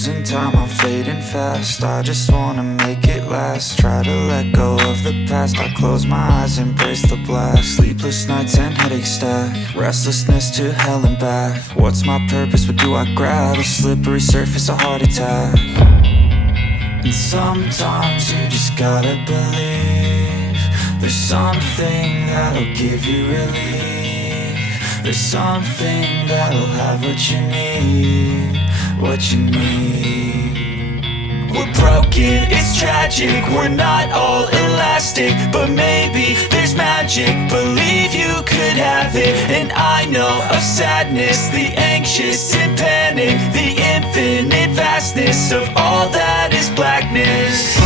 Losing time, I'm fading fast. I just wanna make it last. Try to let go of the past. I close my eyes, embrace the blast. Sleepless nights and headaches stack. Restlessness to hell and back. What's my purpose? What do I grab? A slippery surface, a heart attack. And sometimes you just gotta believe there's something that'll give you relief. There's something that'll have what you need, what you need. We're broken, it's tragic, we're not all elastic, but maybe there's magic. Believe you could have it, and I know of sadness, the anxious and panic, the infinite vastness of all that is blackness.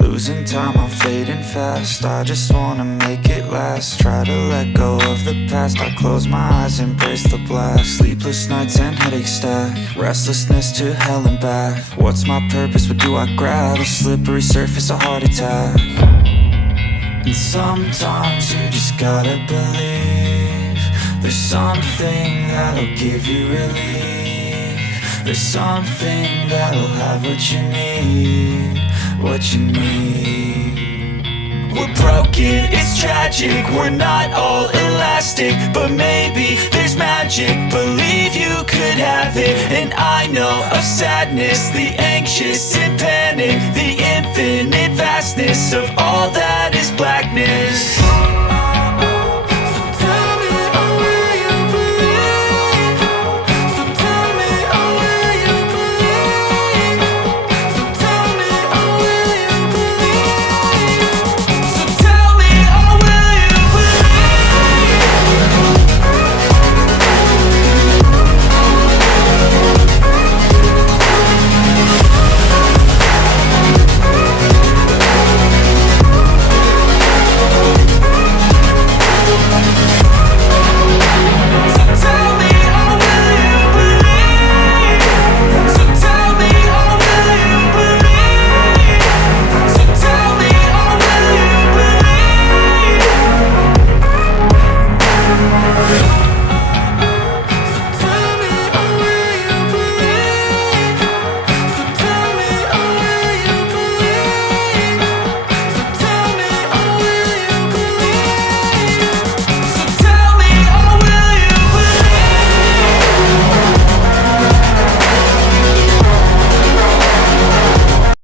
Losing time, I'm fading fast. I just wanna make it last. Try to let go of the past. I close my eyes, embrace the blast. Sleepless nights and headaches stack. Restlessness to hell and back. What's my purpose? What do I grab? A slippery surface, a heart attack. And sometimes you just gotta believe there's something that'll give you relief. There's something that'll have what you need, what you need. We're broken, it's tragic, we're not all elastic, but maybe there's magic. Believe you could have it, and I know of sadness, the anxious and panic, the infinite vastness of all that is blackness.